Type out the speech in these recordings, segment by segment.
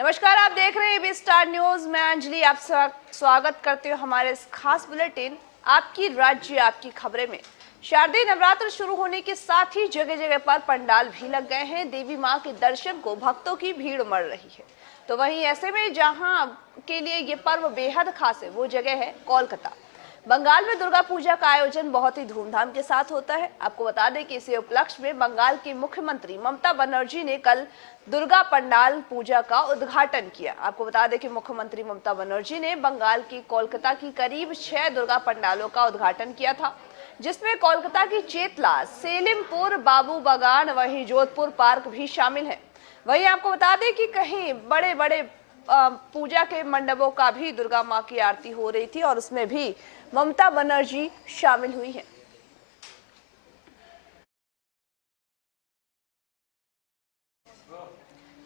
नमस्कार, आप देख रहे हैं एबी स्टार न्यूज। मैं अंजलि आप स्वागत करते हुए हमारे इस खास बुलेटिन आपकी राज्य आपकी खबरें में। शारदीय नवरात्र शुरू होने के साथ ही जगह जगह पर पंडाल भी लग गए हैं। देवी मां के दर्शन को भक्तों की भीड़ उमड़ रही है। तो वहीं ऐसे में जहां के लिए ये पर्व बेहद खास है, वो जगह है कोलकाता। बंगाल में दुर्गा पूजा का आयोजन बहुत ही धूमधाम के साथ होता है। आपको बता दें कि इसी उपलक्ष्य में बंगाल की मुख्यमंत्री ममता बनर्जी ने कल दुर्गा पंडाल पूजा का उद्घाटन किया। आपको बता दें कि मुख्यमंत्री ममता बनर्जी ने बंगाल की कोलकाता की करीब 6 दुर्गा पंडालों का उद्घाटन किया था, जिसमें कोलकाता की चेतला, सेलिमपुर, बाबू बागान, वहीं जोधपुर पार्क भी शामिल है। वहीं आपको बता दें कि कहीं बड़े बड़े पूजा के मंडपों का भी दुर्गा मां की आरती हो रही थी और उसमें भी ममता बनर्जी शामिल हुई हैं।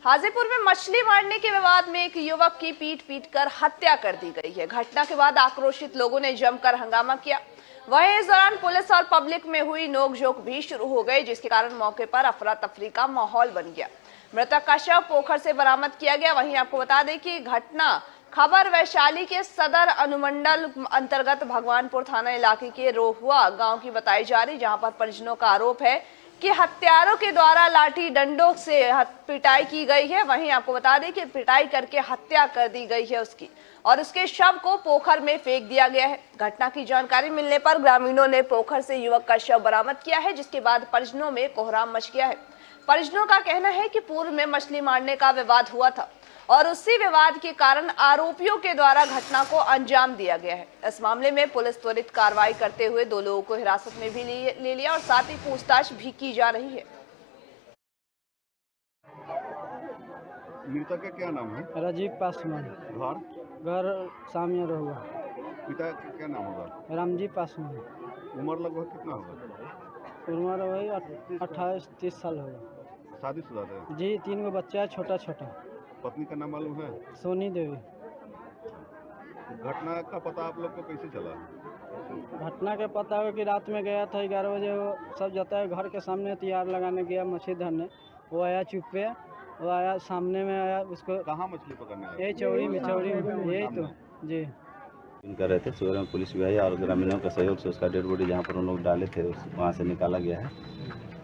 हाजीपुर में मछली मारने के विवाद में एक युवक की पीट कर हत्या कर दी गई है। घटना के बाद आक्रोशित लोगों ने जमकर हंगामा किया। वहीं इस दौरान पुलिस और पब्लिक में हुई नोकझोंक भी शुरू हो गई, जिसके कारण मौके पर अफरा तफरी का माहौल बन गया। मृतक का शव पोखर से बरामद किया गया। वहीं आपको बता दें कि घटना खबर वैशाली के सदर अनुमंडल अंतर्गत भगवानपुर थाना इलाके के रोहुआ गांव की बताई जा रही, जहां पर परिजनों का आरोप है कि हत्यारों के द्वारा लाठी डंडों से पिटाई की गई है। वहीं आपको बता दें कि पिटाई करके हत्या कर दी गई है उसकी, और उसके शव को पोखर में फेंक दिया गया है। घटना की जानकारी मिलने पर ग्रामीणों ने पोखर से युवक का शव बरामद किया है, जिसके बाद परिजनों में कोहराम मच गया है। परिजनों का कहना है कि पूर्व में मछली मारने का विवाद हुआ था और उसी विवाद के कारण आरोपियों के द्वारा घटना को अंजाम दिया गया है। इस मामले में पुलिस त्वरित कार्रवाई करते हुए 2 लोगों को हिरासत में भी ले लिया और साथ ही पूछताछ भी की जा रही है। मृतक का क्या नाम है? राजीव पासवान। घर सामिया रहुआ। पिता का क्या नाम होगा? रामजी पासवान। उम्र लगभग कितना होगा? उम्र वही 28-30 साल होगा। शादीशुदा है? जी, 3 गो बच्चा है, छोटा छोटा। पत्नी का नाम मालूम है? सोनी देवी। घटना का पता आप लोग को कैसे चला? घटना के पता है कि रात में गया था 11 बजे, वो सब जाता है घर के सामने तैयार लगाने गया मछली धरने। वो आया चुप्पे, वो आया सामने में आया, उसको कहाँ मछली पकड़ने गए? यही चौड़ी में यही तो जी कर रहे थे। सुबह में पुलिस भी आई और ग्रामीणों के सहयोग से उसका डेड बॉडी जहाँ पर उन लोग डाले थे वहाँ से निकाला गया है।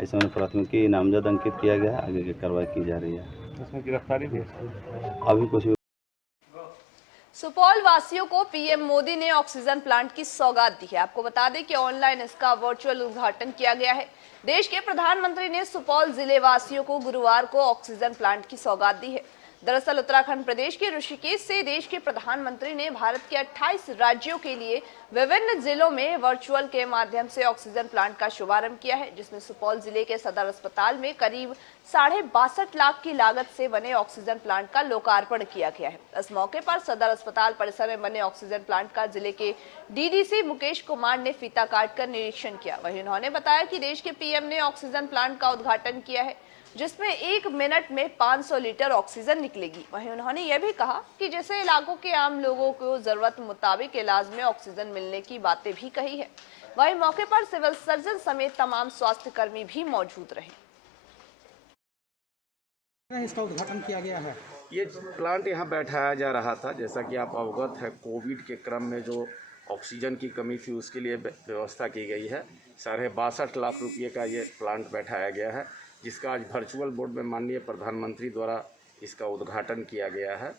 ऐसे में प्राथमिकी नामजद अंकित किया गया है, आगे की कार्रवाई की जा रही है। उसमें गिरफ्तारी भी अभी कुछ सुपौल वासियों को पीएम मोदी ने ऑक्सीजन प्लांट की सौगात दी है। आपको बता दें कि ऑनलाइन इसका वर्चुअल उद्घाटन किया गया है। देश के प्रधानमंत्री ने सुपौल जिले वासियों को गुरुवार को ऑक्सीजन प्लांट की सौगात दी है। दरअसल उत्तराखंड प्रदेश के ऋषिकेश से देश के प्रधानमंत्री ने भारत के 28 राज्यों के लिए विभिन्न जिलों में वर्चुअल के माध्यम से ऑक्सीजन प्लांट का शुभारंभ किया है, जिसमें सुपौल जिले के सदर अस्पताल में करीब 62.5 लाख की लागत से बने ऑक्सीजन प्लांट का लोकार्पण किया गया है। इस मौके पर सदर अस्पताल परिसर में बने ऑक्सीजन प्लांट का जिले के डीडीसी मुकेश कुमार ने फीता काटकर निरीक्षण किया। वहीं उन्होंने बताया कि देश के पीएम ने ऑक्सीजन प्लांट का उद्घाटन किया है, जिसमें 1 मिनट में 500 लीटर ऑक्सीजन निकलेगी। वहीं उन्होंने यह भी कहा कि जैसे इलाकों के आम लोगों को जरूरत मुताबिक इलाज में ऑक्सीजन मिलने की बातें भी कही है। वहीं मौके पर सिविल सर्जन समेत तमाम स्वास्थ्य कर्मी भी मौजूद रहे। इसका उद्घाटन किया गया है। ये प्लांट यहाँ बैठाया जा रहा था। जैसा कि आप अवगत है, कोविड के क्रम में जो ऑक्सीजन की कमी थी उसके लिए व्यवस्था की गई है। 62.5 लाख रुपये का ये प्लांट बैठाया गया है, जिसका आज वर्चुअल बोर्ड में माननीय प्रधानमंत्री द्वारा इसका उद्घाटन किया गया है।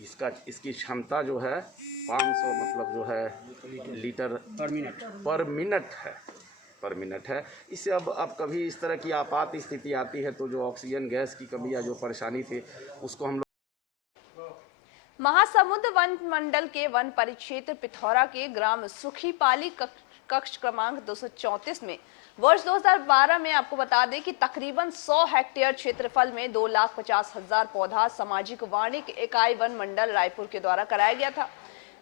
इसकी क्षमता जो है 500 मतलब जो है लीटर पर मिनट है। इससे अब कभी इस तरह की आपात स्थिति आती है तो जो ऑक्सीजन गैस की कमी या जो परेशानी थी उसको हम लोग। महासमुंद वन मंडल के वन परिक्षेत्र पिथौरा के ग्राम सुखीपाली कक्ष क्रमांक 234 में वर्ष 2012 में आपको बता दें कि तकरीबन 100 हेक्टेयर क्षेत्रफल में 2,50,000 पौधा सामाजिक वाणिज्य इकाई वन मंडल रायपुर के द्वारा कराया गया था।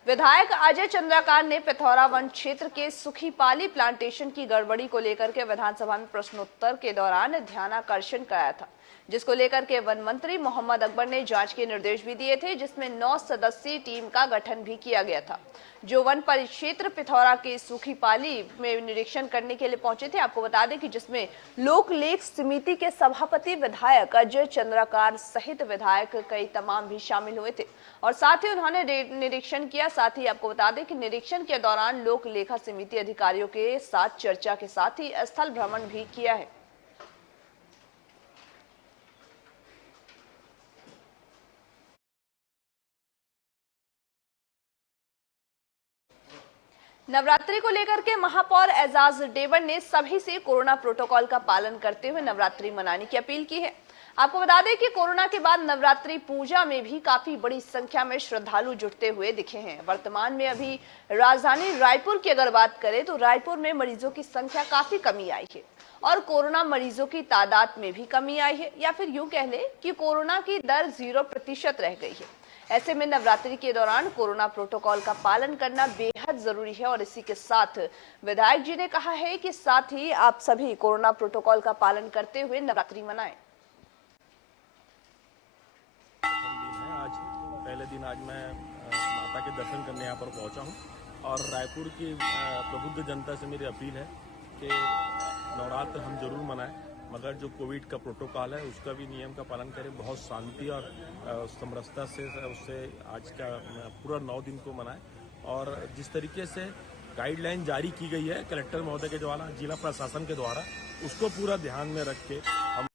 विधायक अजय चंद्राकार ने पिथौरा वन क्षेत्र के सुखीपाली प्लांटेशन की गड़बड़ी को लेकर के विधानसभा में प्रश्नोत्तर के दौरान ध्यानाकर्षण कराया था, जिसको लेकर के वन मंत्री मोहम्मद अकबर ने जांच के निर्देश भी दिए थे, जिसमें 9 सदस्यीय टीम का गठन भी किया गया था, जो वन परिक्षेत्र पिथौरा के सूखी पाली में निरीक्षण करने के लिए पहुंचे थे। आपको बता दें कि जिसमें लोक लेख समिति के सभापति विधायक अजय चंद्राकार सहित विधायक कई तमाम भी शामिल हुए थे और साथ ही उन्होंने निरीक्षण किया। साथ ही आपको बता दें कि निरीक्षण के दौरान लोक लेखा समिति अधिकारियों के साथ चर्चा के साथ ही स्थल भ्रमण भी किया है। नवरात्रि को लेकर के महापौर एजाज डेवर ने सभी से कोरोना प्रोटोकॉल का पालन करते हुए नवरात्रि मनाने की अपील की है। आपको बता दें कि कोरोना के बाद नवरात्रि पूजा में भी काफी बड़ी संख्या में श्रद्धालु जुटते हुए दिखे हैं। वर्तमान में अभी राजधानी रायपुर की अगर बात करें तो रायपुर में मरीजों की संख्या काफी कमी आई है और कोरोना मरीजों की तादाद में भी कमी आई है, या फिर यूं कह ले कि कोरोना की दर 0% रह गई है। ऐसे में नवरात्रि के दौरान कोरोना प्रोटोकॉल का पालन करना बेहद जरूरी है और इसी के साथ विधायक जी ने कहा है कि साथ ही आप सभी कोरोना प्रोटोकॉल का पालन करते हुए नवरात्रि मनाएं। आज पहले दिन आज मैं माता के दर्शन करने यहाँ पर पहुँचा हूँ और रायपुर की प्रबुद्ध जनता से मेरी अपील है कि नवरात्र हम जरूर मनाएं, मगर जो कोविड का प्रोटोकॉल है उसका भी नियम का पालन करें। बहुत शांति और समरसता से उससे आज का पूरा 9 दिन को मनाएं और जिस तरीके से गाइडलाइन जारी की गई है कलेक्टर महोदय के द्वारा, जिला प्रशासन के द्वारा, उसको पूरा ध्यान में रख के हम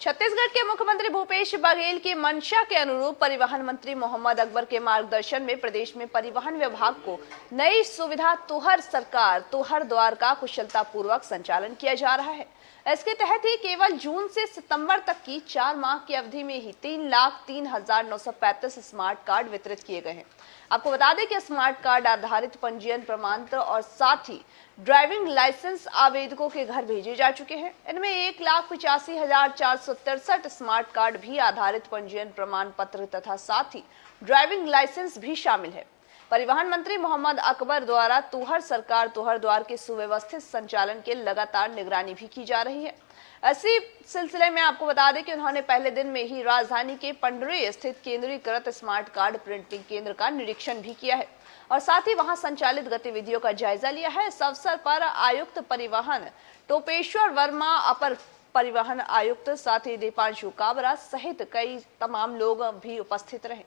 छत्तीसगढ़ के मुख्यमंत्री भूपेश बघेल की मंशा के अनुरूप परिवहन मंत्री मोहम्मद अकबर के मार्गदर्शन में प्रदेश में परिवहन विभाग को नई सुविधा तुहर सरकार तुहर द्वार का कुशलतापूर्वक संचालन किया जा रहा है। इसके तहत ही केवल जून से सितंबर तक की 4 माह की अवधि में ही 3,03,935 स्मार्ट कार्ड वितरित किए गए हैं। आपको बता दें कि स्मार्ट कार्ड आधारित पंजीयन प्रमाण पत्र और साथ ही ड्राइविंग लाइसेंस आवेदकों के घर भेजे जा चुके हैं। इनमें 1,85,463 स्मार्ट कार्ड भी आधारित पंजीयन प्रमाण पत्र तथा साथ ही ड्राइविंग लाइसेंस भी शामिल है। परिवहन मंत्री मोहम्मद अकबर द्वारा तुहर सरकार तुहर द्वार के सुव्यवस्थित संचालन के लगातार निगरानी भी की जा रही है। इसी सिलसिले में आपको बता दें कि उन्होंने पहले दिन में ही राजधानी के पंडरी स्थित केंद्रीकृत स्मार्ट कार्ड प्रिंटिंग केंद्र का निरीक्षण भी किया है और साथ ही वहां संचालित गतिविधियों का जायजा लिया है। इस अवसर पर आयुक्त परिवहन टोपेश्वर वर्मा, अपर परिवहन आयुक्त, साथ ही दीपांशु काबरा सहित कई तमाम लोग भी उपस्थित रहे।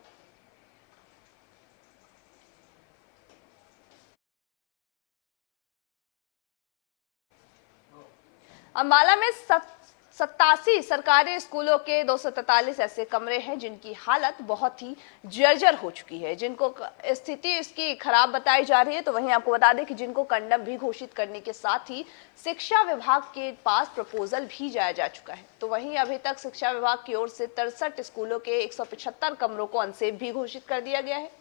अंबाला में 87 सरकारी स्कूलों के 243 ऐसे कमरे हैं जिनकी हालत बहुत ही जर्जर हो चुकी है, जिनको स्थिति इसकी खराब बताई जा रही है। तो वहीं आपको बता दें कि जिनको कंडम भी घोषित करने के साथ ही शिक्षा विभाग के पास प्रपोजल भी जाया जा चुका है। तो वहीं अभी तक शिक्षा विभाग की ओर से 63 स्कूलों के 175 कमरों को अनसेफ भी घोषित कर दिया गया है।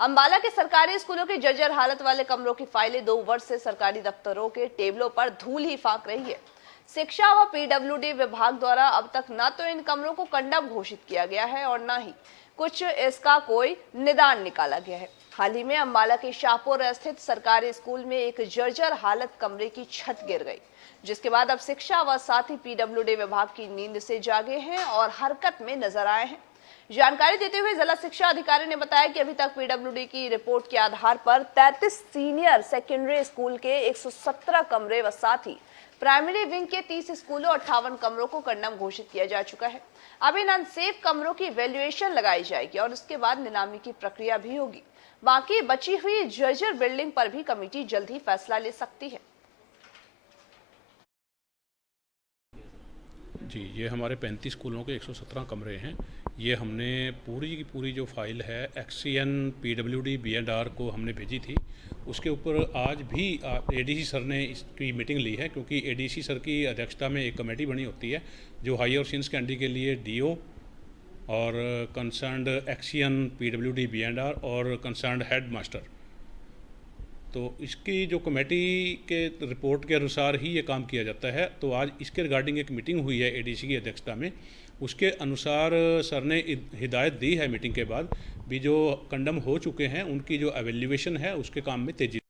अंबाला के सरकारी स्कूलों के जर्जर हालत वाले कमरों की फाइलें 2 वर्ष से सरकारी दफ्तरों के टेबलों पर धूल ही फांक रही है। शिक्षा व पीडब्ल्यूडी विभाग द्वारा अब तक न तो इन कमरों को कंडम घोषित किया गया है और न ही कुछ इसका कोई निदान निकाला गया है। हाल ही में अंबाला के शाहपुर स्थित सरकारी स्कूल में एक जर्जर हालत कमरे की छत गिर गई, जिसके बाद अब शिक्षा व साथ ही पीडब्ल्यूडी विभाग की नींद से जागे हैं और हरकत में नजर आए हैं। जानकारी देते हुए जिला शिक्षा अधिकारी ने बताया कि अभी तक पीडब्ल्यूडी की रिपोर्ट के आधार पर 33 सीनियर सेकेंडरी स्कूल के 117 कमरे व साथ ही प्राइमरी विंग के 30 स्कूलों 58 कमरों को कंडम घोषित किया जा चुका है। अब इन अनसेफ कमरों की वैल्यूएशन लगाई जाएगी और उसके बाद नीलामी की प्रक्रिया भी होगी। बाकी बची हुई जर्जर बिल्डिंग पर भी कमेटी जल्द ही फैसला ले सकती है। जी, ये हमारे 35 स्कूलों के 117 कमरे हैं। ये हमने पूरी की पूरी जो फाइल है एक्सीएन पीडब्ल्यूडी बीएंडआर को हमने भेजी थी। उसके ऊपर आज भी एडीसी सर ने इसकी मीटिंग ली है, क्योंकि एडीसी सर की अध्यक्षता में एक कमेटी बनी होती है जो हाई और सीनियर सेकेंडरी के लिए डीओ और कंसर्न्ड एक्सीएन पीडब्ल्यूडी बीएंडआर और कंसर्न्ड हेड मास्टर, तो इसकी जो कमेटी के रिपोर्ट के अनुसार ही ये काम किया जाता है। तो आज इसके रिगार्डिंग एक मीटिंग हुई है एडीसी की अध्यक्षता में। उसके अनुसार सर ने हिदायत दी है मीटिंग के बाद भी जो कंडम हो चुके हैं उनकी जो एवेल्यूएशन है उसके काम में तेजी।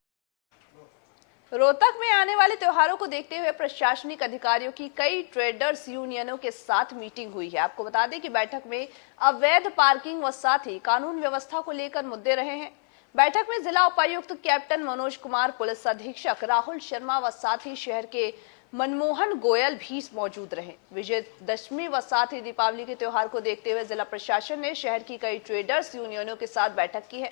रोहतक में आने वाले त्योहारों को देखते हुए प्रशासनिक अधिकारियों की कई ट्रेडर्स यूनियनों के साथ मीटिंग हुई है। आपको बता दें कि बैठक में अवैध पार्किंग व साथ ही कानून व्यवस्था को लेकर मुद्दे रहे हैं। बैठक में जिला उपायुक्त कैप्टन मनोज कुमार, पुलिस अधीक्षक राहुल शर्मा व साथ ही शहर के मनमोहन गोयल भी मौजूद रहे। विजयदशमी व साथ ही दीपावली के त्योहार को देखते हुए जिला प्रशासन ने शहर की कई ट्रेडर्स यूनियनों के साथ बैठक की है।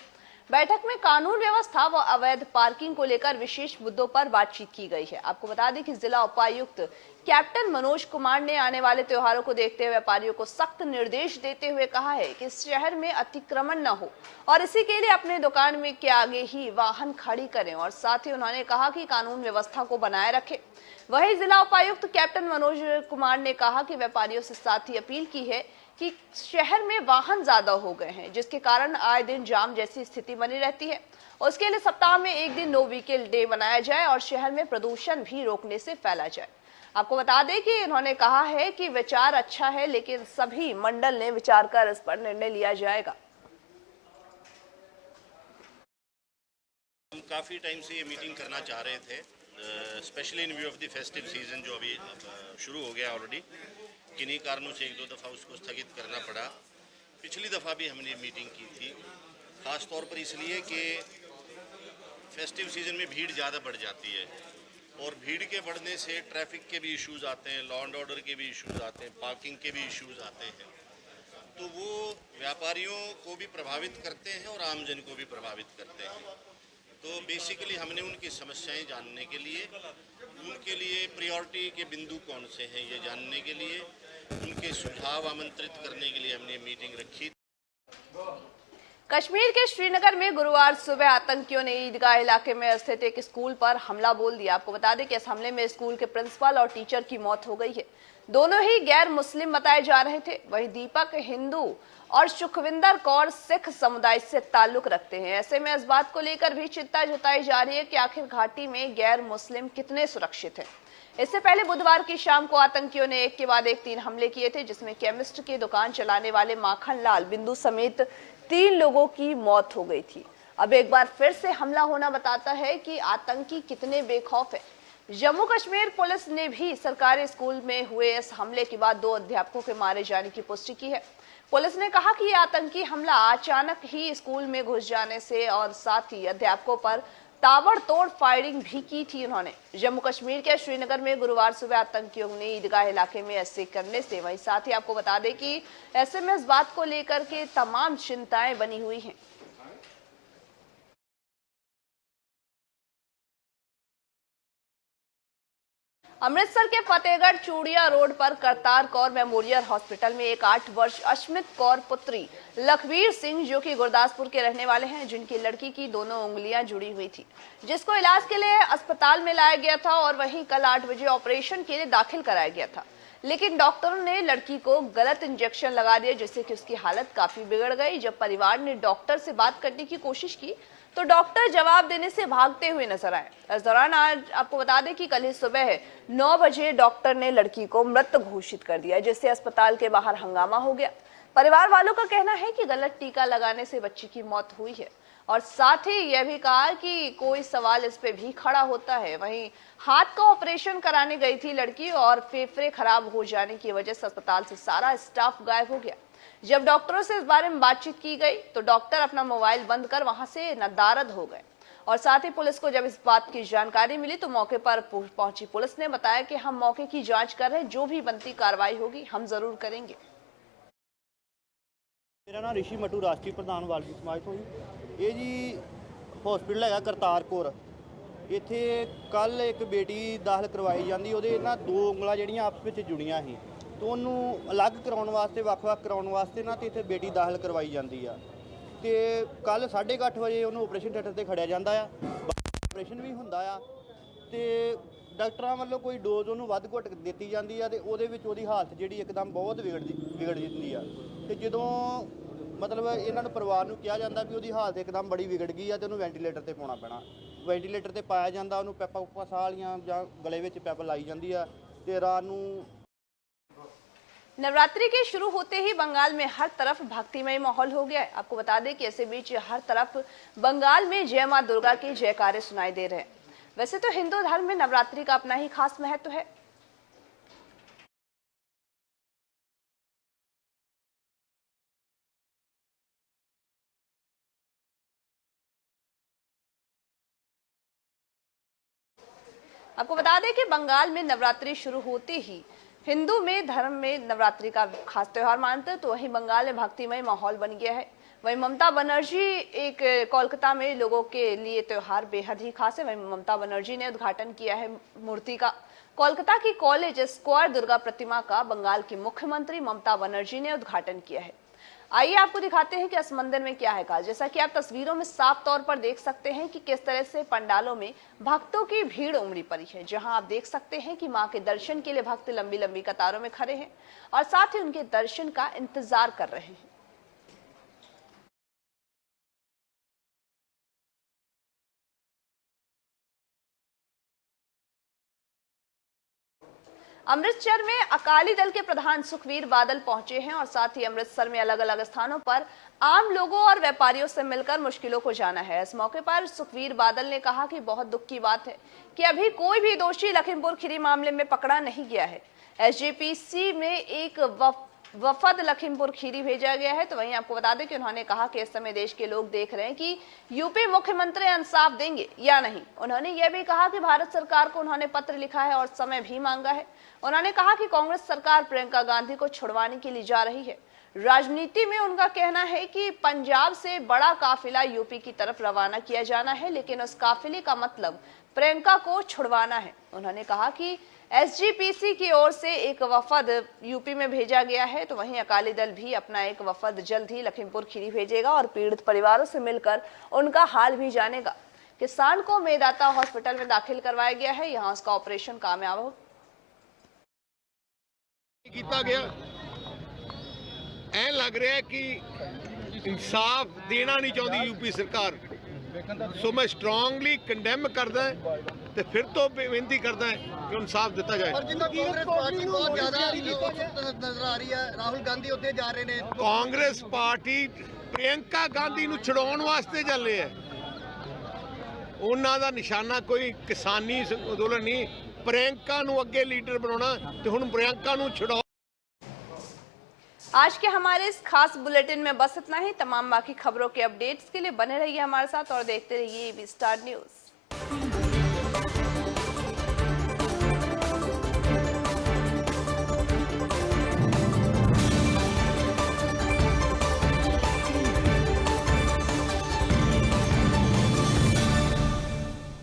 बैठक में कानून व्यवस्था व अवैध पार्किंग को लेकर विशेष मुद्दों पर बातचीत की गई है। आपको बता दें कि जिला उपायुक्त कैप्टन मनोज कुमार ने आने वाले त्योहारों को देखते हुए व्यापारियों को सख्त निर्देश देते हुए कहा है कि इस शहर में अतिक्रमण न हो और इसी के लिए अपने दुकान में के आगे ही वाहन खड़ी करें और साथ ही उन्होंने कहा कि कानून व्यवस्था को बनाए रखें। वहीं जिला उपायुक्त कैप्टन मनोज कुमार ने कहा कि व्यापारियों से साथ ही अपील की है कि शहर में वाहन ज्यादा हो गए हैं, जिसके कारण आए दिन जाम जैसी स्थिति बनी रहती है। उसके लिए सप्ताह में एक दिन नो व्हीकल डे बनाया जाए और शहर में प्रदूषण भी रोकने से फैला जाए। आपको बता दें कि उन्होंने कहा है कि विचार अच्छा है, लेकिन सभी मंडल ने विचार कर इस पर निर्णय लिया जाएगा। हम काफ़ी टाइम से ये मीटिंग करना चाह रहे थे, specially in view of the festive season जो अभी शुरू हो गया ऑलरेडी। किन्हीं कारणों से एक दो दफ़ा उसको स्थगित करना पड़ा। पिछली दफ़ा भी हमने मीटिंग की थी, ख़ास तौर पर इसलिए कि फेस्टिव सीजन में भीड़ ज़्यादा बढ़ जाती है और भीड़ के बढ़ने से ट्रैफिक के भी इश्यूज़ आते हैं, लॉ एंड ऑर्डर के भी इश्यूज़ आते हैं, पार्किंग के भी इश्यूज़ आते हैं। तो वो व्यापारियों को भी प्रभावित करते हैं और आमजन को भी प्रभावित करते हैं। तो बेसिकली हमने उनकी समस्याएं जानने के लिए, उनके लिए प्रायोरिटी के बिंदु कौन से हैं ये जानने के लिए, उनके सुझाव आमंत्रित करने के लिए हमने मीटिंग रखी। कश्मीर के श्रीनगर में गुरुवार सुबह आतंकियों ने ईदगाह इलाके में स्थित एक स्कूल पर हमला बोल दिया। आपको बता दें कि इस हमले में स्कूल के प्रिंसिपल और टीचर की मौत हो गई है। दोनों ही गैर मुस्लिम बताए जा रहे थे। वहीं दीपक हिंदू और सुखविंदर कौर सिख समुदाय से ताल्लुक रखते हैं। ऐसे में इस बात को लेकर भी चिंता जताई जा रही है कि आखिर घाटी में गैर मुस्लिम कितने सुरक्षित हैं। इससे पहले बुधवार की शाम को आतंकियों ने एक के बाद एक 3 हमले किए थे, जिसमें केमिस्ट की दुकान चलाने वाले माखन लाल बिंदु समेत 3 लोगों की मौत हो गई थी। अब एक बार फिर से हमला होना बताता है कि आतंकी कितने बेखौफ है। जम्मू कश्मीर पुलिस ने भी सरकारी स्कूल में हुए इस हमले के बाद 2 अध्यापकों के मारे जाने की पुष्टि की है। पुलिस ने कहा कि यह आतंकी हमला अचानक ही स्कूल में घुस जाने से और साथ ही अध्यापकों पर ताबड़तोड़ फायरिंग भी की थी उन्होंने। जम्मू कश्मीर के श्रीनगर में गुरुवार सुबह आतंकियों ने ईदगाह इलाके में ऐसे करने से वहीं साथ ही आपको बता दें कि ऐसे में इस बात को लेकर के तमाम चिंताएं बनी हुई हैं। अमृतसर के फतेहगढ़ चूड़िया रोड पर करतार कौर मेमोरियल हॉस्पिटल में एक 8 वर्ष अश्मित कौर पुत्री लखवीर सिंह, जो कि गुरदासपुर के रहने वाले हैं, जिनकी लड़की की दोनों उंगलियां जुड़ी हुई थी, जिसको इलाज के लिए अस्पताल में लाया गया था और वहीं कल 8 बजे ऑपरेशन के लिए दाखिल कराया गया था। लेकिन डॉक्टरों ने लड़की को गलत इंजेक्शन लगा दिया, जिससे कि उसकी हालत काफी बिगड़ गई। जब परिवार ने डॉक्टर से बात करने की कोशिश की तो डॉक्टर जवाब देने से भागते हुए नजर आए। इस दौरान आज आपको बता दें कि कल ही सुबह 9 बजे डॉक्टर ने लड़की को मृत घोषित कर दिया, जिससे अस्पताल के बाहर हंगामा हो गया। परिवार वालों का कहना है कि गलत टीका लगाने से बच्ची की मौत हुई है और साथ ही यह भी कहा कि कोई सवाल इस पे भी खड़ा होता है। वहीं हाथ का ऑपरेशन कराने गई थी लड़की और फेफड़े खराब हो जाने की वजह से अस्पताल से सारा स्टाफ गायब हो गया। जब डॉक्टरों से इस बारे में बातचीत की गई तो डॉक्टर अपना मोबाइल बंद कर वहां से नदारद हो गए और साथ ही पुलिस को जब इस बात की जानकारी मिली तो मौके पर पहुंची पुलिस ने बताया कि हम मौके की जांच कर रहे हैं, जो भी बनती कार्रवाई होगी हम जरूर करेंगे। मेरा नाम ऋषि मटू, राष्ट्रीय प्रधान वाल्मीकि समाज तो ये जी हॉस्पिटल है करतार कौर। इत्थे कल एक बेटी दाखिल करवाई जाती, ਉਹਦੇ ना 2 ਉਂਗਲਾਂ ਜਿਹੜੀਆਂ ਆਪਸ ਵਿੱਚ ਜੁੜੀਆਂ ਸੀ, तो ਉਹਨੂੰ ਅਲੱਗ ਕਰਾਉਣ ਵਾਸਤੇ ਵੱਖ-ਵੱਖ ਕਰਾਉਣ ਵਾਸਤੇ ਨਾ ਤੇ ਇੱਥੇ ਬੇਟੀ ਦਾਖਲ ਕਰਵਾਈ ਜਾਂਦੀ ਆ। ਤੇ ਕੱਲ 8:30 ਵਜੇ ਉਹਨੂੰ ਆਪਰੇਸ਼ਨ ਥੀਏਟਰ ਤੇ ਖੜਿਆ ਜਾਂਦਾ ਆ। ਆਪਰੇਸ਼ਨ ਵੀ ਹੁੰਦਾ ਆ ਤੇ ਡਾਕਟਰਾਂ ਵੱਲੋਂ ਕੋਈ ਡੋਜ਼ ਉਹਨੂੰ ਵੱਧ ਘੁੱਟ ਦਿੱਤੀ ਜਾਂਦੀ ਆ ਤੇ ਉਹਦੇ ਵਿੱਚ ਉਹਦੀ ਹਾਲਤ ਜਿਹੜੀ ਇੱਕਦਮ ਬਹੁਤ ਵਿਗੜ ਜਾਂਦੀ ਆ। ਤੇ ਜਦੋਂ ਮਤਲਬ ਇਹਨਾਂ ਨੂੰ ਪਰਿਵਾਰ ਨੂੰ ਕਿਹਾ ਜਾਂਦਾ ਵੀ ਉਹਦੀ ਹਾਲਤ ਇੱਕਦਮ ਬੜੀ ਵਿਗੜ ਗਈ ਆ ਤੇ ਉਹਨੂੰ ਵੈਂਟੀਲੇਟਰ ਤੇ ਪਾਉਣਾ ਪੈਣਾ। ਵੈਂਟੀਲੇਟਰ ਤੇ ਪਾਇਆ ਜਾਂਦਾ, ਉਹਨੂੰ ਪੈਪਾ ਸਾਹ ਵਾਲੀਆਂ ਜਾਂ ਗਲੇ ਵਿੱਚ ਪੈਪ ਲਾਈ ਜਾਂਦੀ ਆ ਤੇ ਰਾਤ ਨੂੰ। नवरात्रि के शुरू होते ही बंगाल में हर तरफ भक्तिमय माहौल हो गया है। आपको बता दें कि ऐसे बीच हर तरफ बंगाल में जय मां दुर्गा के जयकारे सुनाई दे रहे हैं। वैसे तो हिंदू धर्म में नवरात्रि का अपना ही खास महत्व है। आपको बता दें कि बंगाल में नवरात्रि शुरू होते ही हिंदू में धर्म में नवरात्रि का खास त्योहार मानते हैं, तो वहीं बंगाल में भक्तिमय माहौल बन गया है। वहीं ममता बनर्जी एक कोलकाता में लोगों के लिए त्योहार बेहद ही खास है। वहीं ममता बनर्जी ने उद्घाटन किया है मूर्ति का। कोलकाता की कॉलेज स्क्वायर दुर्गा प्रतिमा का बंगाल की मुख्यमंत्री ममता बनर्जी ने उद्घाटन किया है। आइए आपको दिखाते हैं कि इस मंदिर में क्या है खास। जैसा कि आप तस्वीरों में साफ तौर पर देख सकते हैं कि किस तरह से पंडालों में भक्तों की भीड़ उमड़ी पड़ी है, जहां आप देख सकते हैं कि मां के दर्शन के लिए भक्त लंबी लंबी कतारों में खड़े हैं और साथ ही उनके दर्शन का इंतजार कर रहे हैं। अमृतसर में अकाली दल के प्रधान सुखबीर बादल पहुंचे हैं और साथ ही अमृतसर में अलग अलग स्थानों पर आम लोगों और व्यापारियों से मिलकर मुश्किलों को जाना है। इस मौके पर सुखबीर बादल ने कहा कि बहुत दुख की बात है कि अभी कोई भी दोषी लखीमपुर खीरी मामले में पकड़ा नहीं गया है। एसजीपीसी में एक वफद लखीमपुर खीरी भेजा गया है। तो वहीं आपको बता दें कि उन्होंने कहा कि इस समय देश के लोग देख रहे हैं कि यूपी मुख्यमंत्री इंसाफ देंगे या नहीं। उन्होंने यह भी कहा कि भारत सरकार को उन्होंने पत्र लिखा है और समय भी मांगा है। उन्होंने कहा कि कांग्रेस सरकार प्रियंका गांधी को छुड़वाने के लिए जा रही है। राजनीति में उनका कहना है कि पंजाब से बड़ा काफिला यूपी की तरफ रवाना किया जाना है, लेकिन उस काफिले का मतलब प्रियंका को छुड़वाना है। उन्होंने कहा कि एसजीपीसी की ओर से एक वफद यूपी में भेजा गया है, तो वहीं अकाली दल भी अपना एक वफद जल्द ही लखीमपुर खीरी भेजेगा और पीड़ित परिवारों से मिलकर उनका हाल भी जानेगा। किसान को मेदाता हॉस्पिटल में दाखिल करवाया गया है, यहाँ उसका ऑपरेशन कामयाब हो किया गया। ऐ लग रहा है कि इंसाफ देना नहीं चाहती यूपी सरकार, सो मैं स्ट्रांगली कंडेम करदा ते फिर तो बेनती करदा है कि इंसाफ दिता जाए। कांग्रेस पार्टी बहुत ज्यादा नजर आ रही है, राहुल गांधी उत्ते जा रहे हैं। कांग्रेस पार्टी प्रियंका गांधी ਨੂੰ ਛਡਾਉਣ ਵਾਸਤੇ ਚੱਲੇ ਹੈ। ਉਹਨਾਂ ਦਾ ਨਿਸ਼ਾਨਾ ਕੋਈ ਕਿਸਾਨੀ ਅੰਦੋਲਨ ਨਹੀਂ, प्रियंका ਨੂੰ ਅੱਗੇ लीडर बनाना ਤੇ ਹੁਣ प्रियंका ਨੂੰ ਛਡਾਓ। आज के हमारे इस खास बुलेटिन में बस इतना ही। तमाम बाकी खबरों के अपडेट्स के लिए बने रहिए हमारे साथ और देखते रहिए एबी स्टार न्यूज।